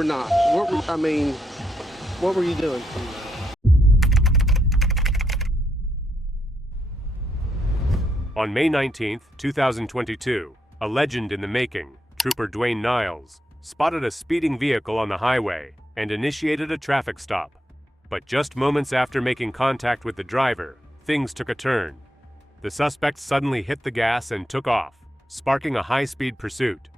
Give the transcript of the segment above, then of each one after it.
Or not? What were you doing? On May 19, 2022, a legend in the making, Trooper Dwayne Niles, spotted a speeding vehicle on the highway and initiated a traffic stop. But just moments after making contact with the driver, things took a turn. The suspect suddenly hit the gas and took off, sparking a high-speed pursuit.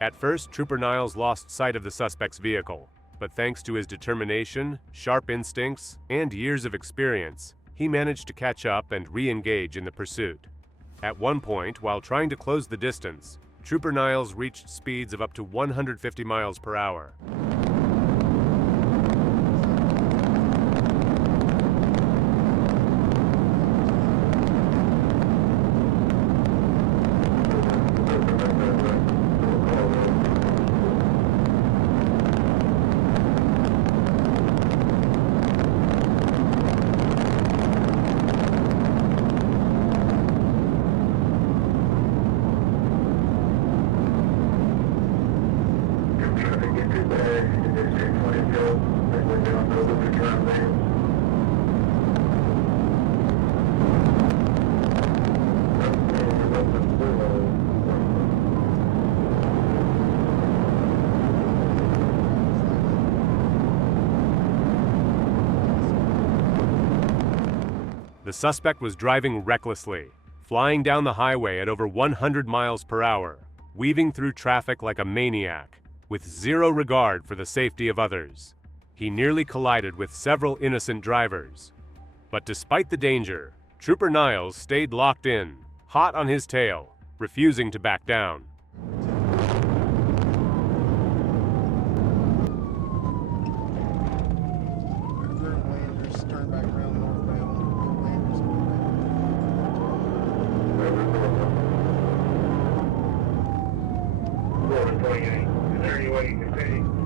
At first, Trooper Niles lost sight of the suspect's vehicle, but thanks to his determination, sharp instincts, and years of experience, he managed to catch up and re-engage in the pursuit. At one point, while trying to close the distance, Trooper Niles reached speeds of up to 150 miles per hour. The suspect was driving recklessly, flying down the highway at over 100 miles per hour, weaving through traffic like a maniac, with zero regard for the safety of others. He nearly collided with several innocent drivers. But despite the danger, Trooper Niles stayed locked in, hot on his tail, refusing to back down. Is there any way you can pay?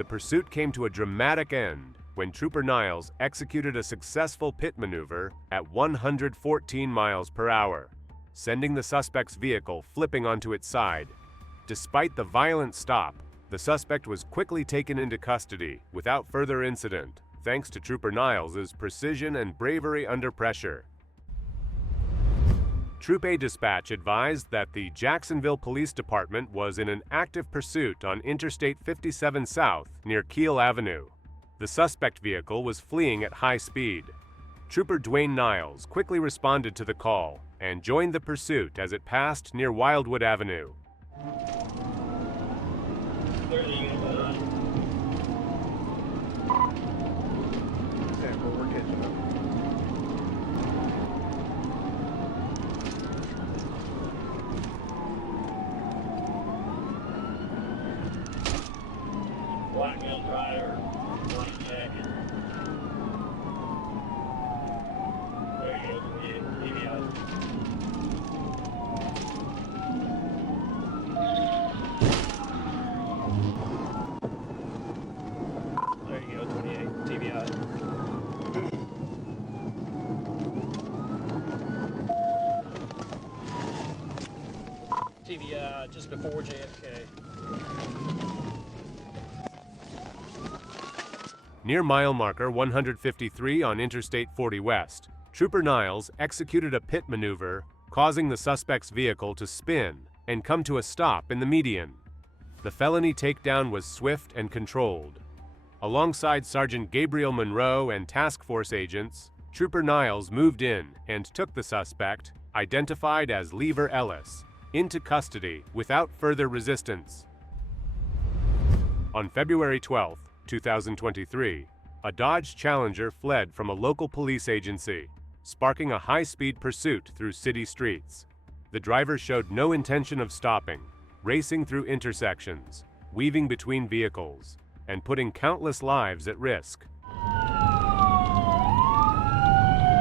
The pursuit came to a dramatic end when Trooper Niles executed a successful pit maneuver at 114 miles per hour, sending the suspect's vehicle flipping onto its side. Despite the violent stop, the suspect was quickly taken into custody without further incident, thanks to Trooper Niles' precision and bravery under pressure. Troop A dispatch advised that the Jacksonville Police Department was in an active pursuit on Interstate 57 South near Keel Avenue. The suspect vehicle was fleeing at high speed. Trooper Dwayne Niles quickly responded to the call and joined the pursuit as it passed near Wildwood Avenue. TVI just before JFK. Near mile marker 153 on Interstate 40 West, Trooper Niles executed a pit maneuver, causing the suspect's vehicle to spin and come to a stop in the median. The felony takedown was swift and controlled. Alongside Sergeant Gabriel Monroe and task force agents, Trooper Niles moved in and took the suspect, identified as Lever Ellis, into custody without further resistance. On February 12, 2023, a Dodge Challenger fled from a local police agency, sparking a high-speed pursuit through city streets. The driver showed no intention of stopping, racing through intersections, weaving between vehicles, and putting countless lives at risk.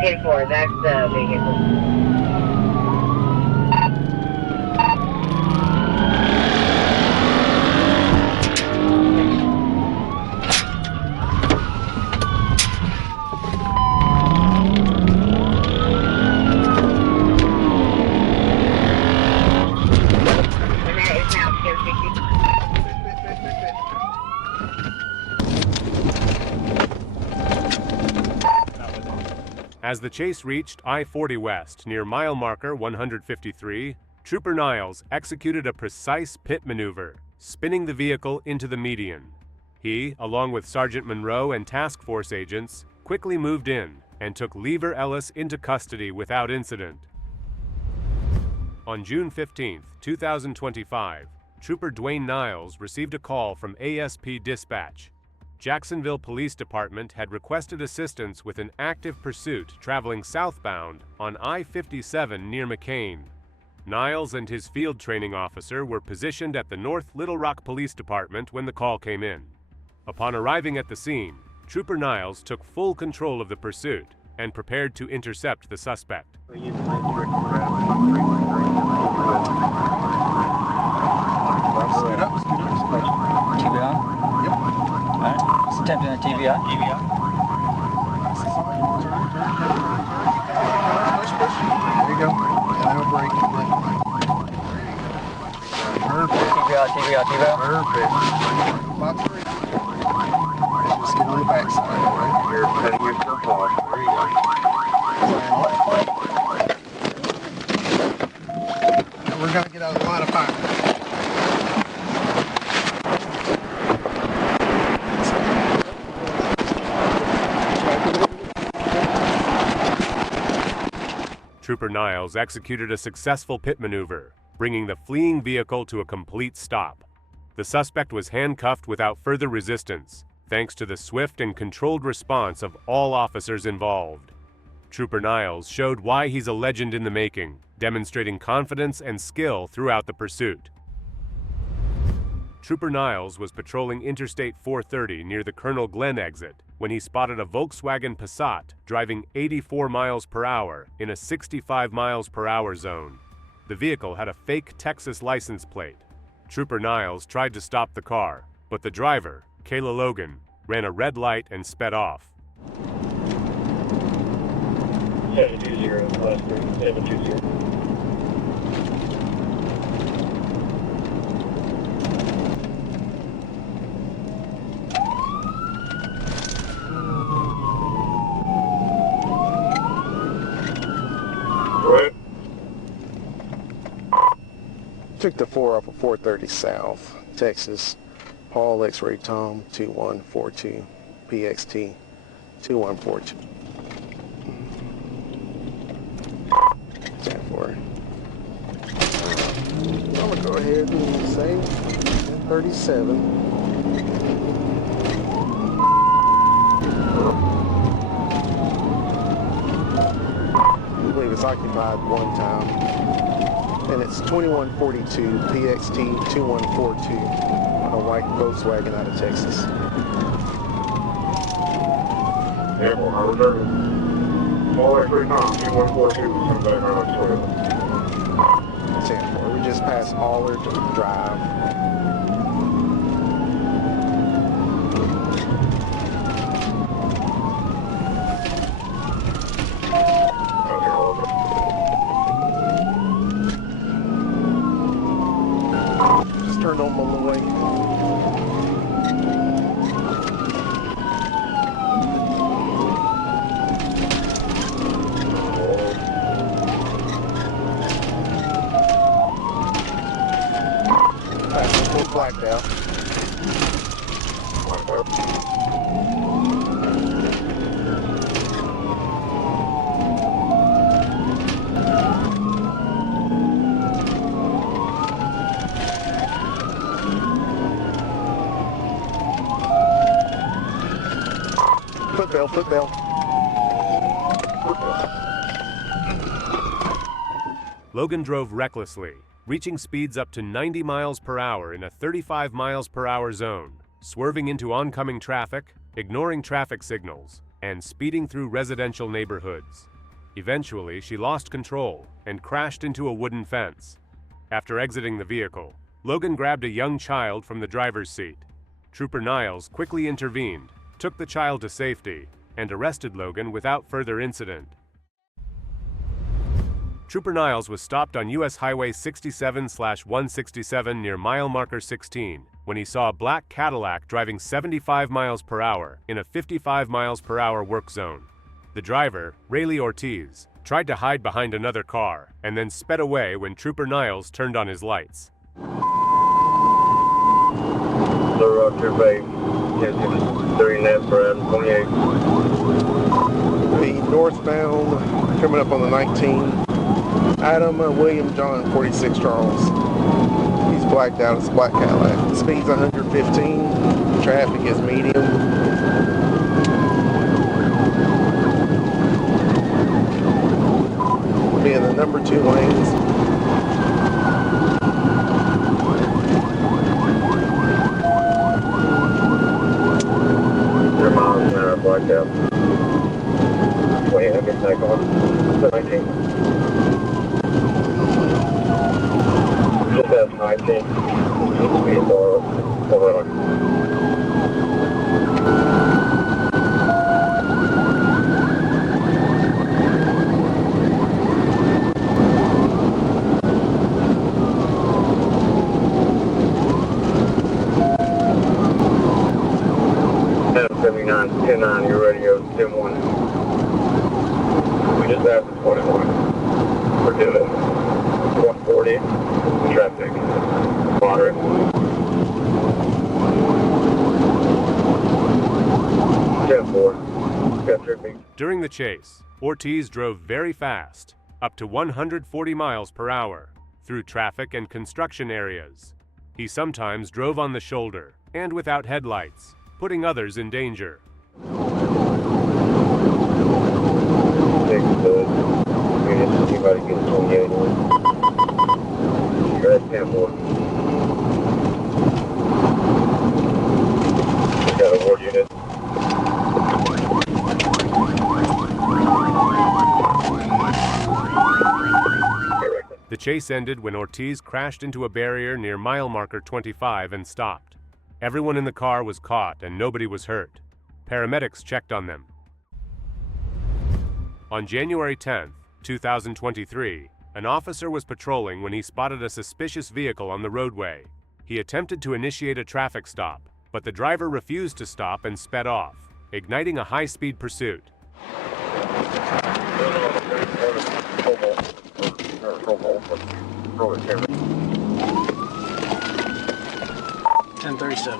10-4, that's the vehicle. As the chase reached I-40 West near mile marker 153, Trooper Niles executed a precise pit maneuver, spinning the vehicle into the median. He, along with Sergeant Monroe and task force agents, quickly moved in and took Lever Ellis into custody without incident. On June 15, 2025, Trooper Dwayne Niles received a call from ASP Dispatch. Jacksonville Police Department had requested assistance with an active pursuit traveling southbound on I-57 near McCain. Niles and his field training officer were positioned at the North Little Rock Police Department when the call came in. Upon arriving at the scene, Trooper Niles took full control of the pursuit and prepared to intercept the suspect. Attempting a TVI. There you go. Now break. Perfect. TVI. Perfect. About 3. Just get on the backside, right? You're cutting yourself off. There you go. Now we're going to get out of the line of fire. Trooper Niles executed a successful pit maneuver, bringing the fleeing vehicle to a complete stop. The suspect was handcuffed without further resistance, thanks to the swift and controlled response of all officers involved. Trooper Niles showed why he's a legend in the making, demonstrating confidence and skill throughout the pursuit. Trooper Niles was patrolling Interstate 430 near the Colonel Glenn exit when he spotted a Volkswagen Passat driving 84 miles per hour in a 65 miles per hour zone. The vehicle had a fake Texas license plate. Trooper Niles tried to stop the car, but the driver, Kayla Logan, ran a red light and sped off. 720, last 3, 720. Took the 4 up of 430 South, Texas, Paul X-Ray Tom 2142, PXT 2142. 10-4. I'm gonna go ahead and say 1037. I believe it's occupied one time. And it's 2142 PXT 2142 on a white Volkswagen out of Texas. Airport, I reserve it. All X-ray Tom 2142 comes back on Toyota. 10-4. We just passed Allard Drive. turned on Malloy. We're blacked out. Foot bell. Logan drove recklessly, reaching speeds up to 90 miles per hour in a 35 miles per hour zone, swerving into oncoming traffic, ignoring traffic signals, and speeding through residential neighborhoods. Eventually, she lost control and crashed into a wooden fence. After exiting the vehicle, Logan grabbed a young child from the driver's seat. Trooper Niles quickly intervened, took the child to safety, and arrested Logan without further incident. Trooper Niles was stopped on U.S. Highway 67/167 near mile marker 16 when he saw a black Cadillac driving 75 miles per hour in a 55 miles per hour work zone. The driver, Rayleigh Ortiz, tried to hide behind another car and then sped away when Trooper Niles turned on his lights. Roger, babe. Yes, 39 for 28. The northbound coming up on the 19. Adam William John 46 Charles. He's blacked out. It's a black Cadillac. Speed's 115. Traffic is medium. Be in the number 2 lanes. Blacked out. 2800 back on. 19. Just past 19. Over on. Adam 79, 10-9, your radio, 10-1. We just passed the 21. We're doing 140, traffic, moderate. 10-4, got tripping. During the chase, Ortiz drove very fast, up to 140 miles per hour, through traffic and construction areas. He sometimes drove on the shoulder and without headlights, putting others in danger. Anybody get 28 on? You're at 10-4. Got a ward unit. The chase ended when Ortiz crashed into a barrier near mile marker 25 and stopped. Everyone in the car was caught and nobody was hurt. Paramedics checked on them. On January 10, 2023, an officer was patrolling when he spotted a suspicious vehicle on the roadway. He attempted to initiate a traffic stop, but the driver refused to stop and sped off, igniting a high-speed pursuit. 1037.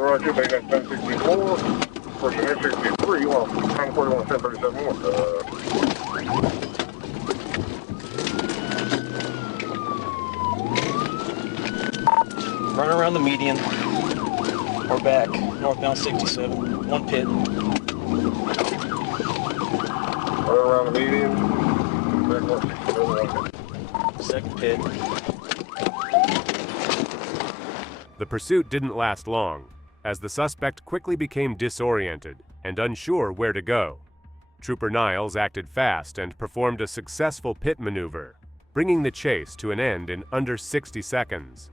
Roger, they got 1064. Person 1063, you want 1041, 1037 more. Run around the median. Or back. Northbound 67. One pit. Right around the median. Back north 67. Second pit. The pursuit didn't last long, as the suspect quickly became disoriented and unsure where to go. Trooper Niles acted fast and performed a successful pit maneuver, bringing the chase to an end in under 60 seconds.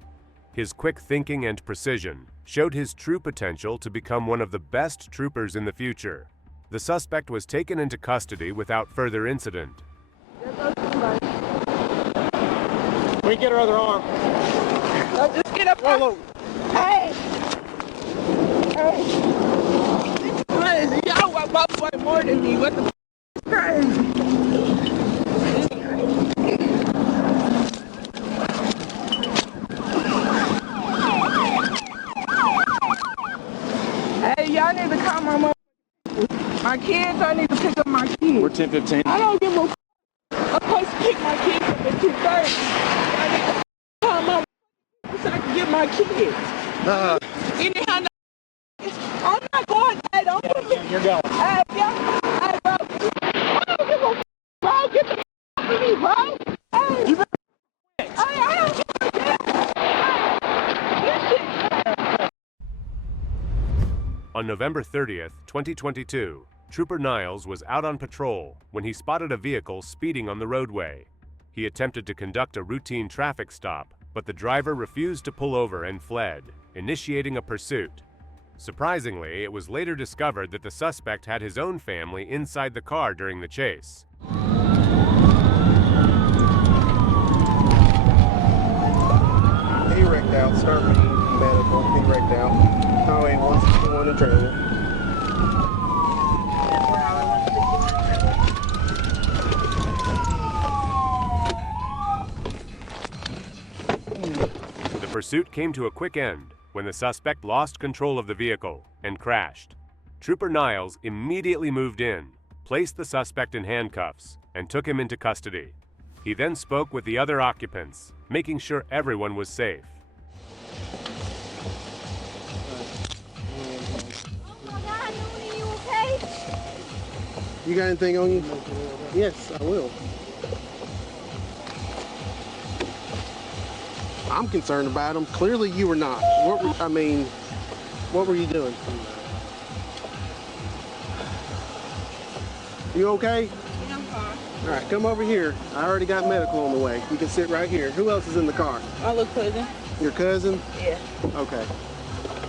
His quick thinking and precision showed his true potential to become one of the best troopers in the future. The suspect was taken into custody without further incident. We get her other arm. No, just get up. Roll. Hey! Hey! This is crazy. Y'all want my boy more than me. What the f*** is crazy? Hey, y'all need to call my mom. My kids, I need to pick up my kids. We're 10:15. I don't give a f***. I'm supposed to pick my kids up at 2:30. I need to call my mom so I can get my kids. Anyhow, I'm not going. Hey, don't put me. You're going. Hey, yeah. Hey, bro. I don't give a f***, bro. Get the f*** off of me, bro. Hey. You Hey, I don't give a shit. Hey. This shit. On November 30th, 2022, Trooper Niles was out on patrol when he spotted a vehicle speeding on the roadway. He attempted to conduct a routine traffic stop, but the driver refused to pull over and fled, initiating a pursuit. Surprisingly, it was later discovered that the suspect had his own family inside the car during the chase. He wrecked out. Start me medical. He wrecked out. Highway 161 in Jacksonville. The pursuit came to a quick end when the suspect lost control of the vehicle and crashed. Trooper Niles immediately moved in, placed the suspect in handcuffs, and took him into custody. He then spoke with the other occupants, making sure everyone was safe. You got anything on you? Yes, I will. I'm concerned about him. Clearly you were not. What were you doing? You okay? Yeah, I'm fine. All right, come over here. I already got medical on the way. You can sit right here. Who else is in the car? My little cousin. Your cousin? Yeah. Okay.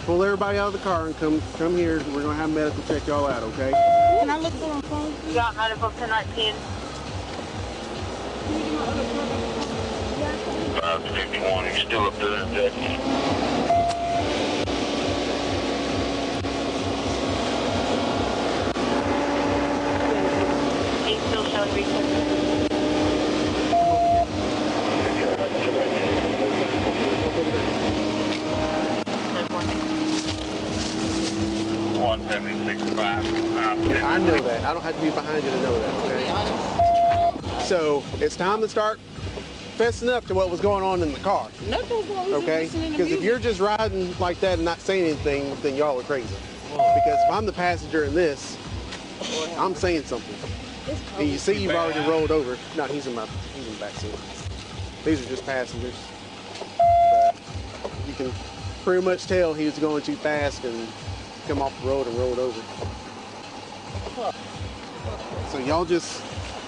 Pull everybody out of the car and come here. We're gonna have medical check y'all out, okay? Can I look through my phone? You got medical 1019. 551, he's still up there in Jacksonville. He's still showing research. I know that. I don't have to be behind you to know that, okay? So it's time to start fessing up to what was going on in the car, Nothing's going on. okay? Because if you're just riding like that and not saying anything, then y'all are crazy. Because if I'm the passenger in this, I'm saying something. And you see you've already rolled over. No, he's in the back seat. These are just passengers. But you can pretty much tell he was going too fast and come off the road and rolled over. So y'all just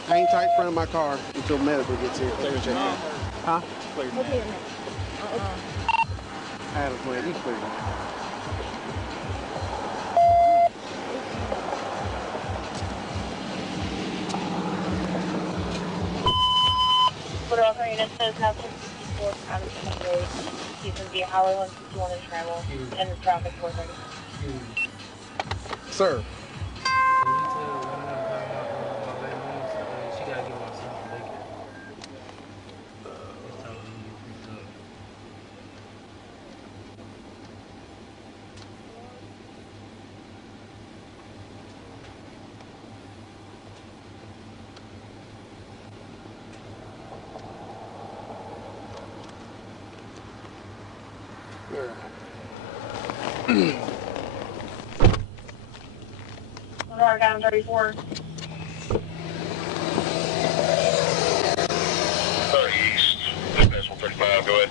hang tight in front of my car until medical gets here. Check it out. Huh? Adam, man, he's clear. What else are you going to say? Now 54 out of 28. He's going to be Highway 161 in travel and the traffic 430. Sir. I got him 34. 30 east, National 35, go ahead.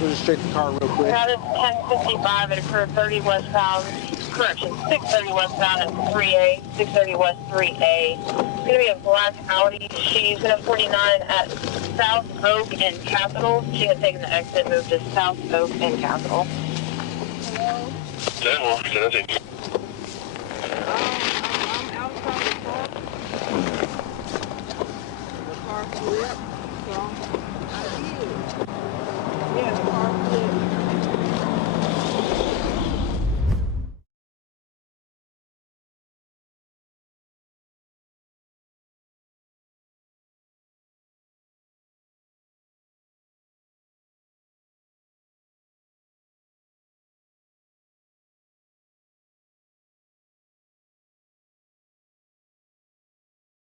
We'll just check the car real quick. That is 1055. It occurred 30 westbound. Correction, 630 westbound and 3A. 630 west 3A. It's going to be a black Audi. She's going to 49 at South Oak and Capitol. She had taken the exit, moved to South Oak and Capitol. Hello? 10-1, 17.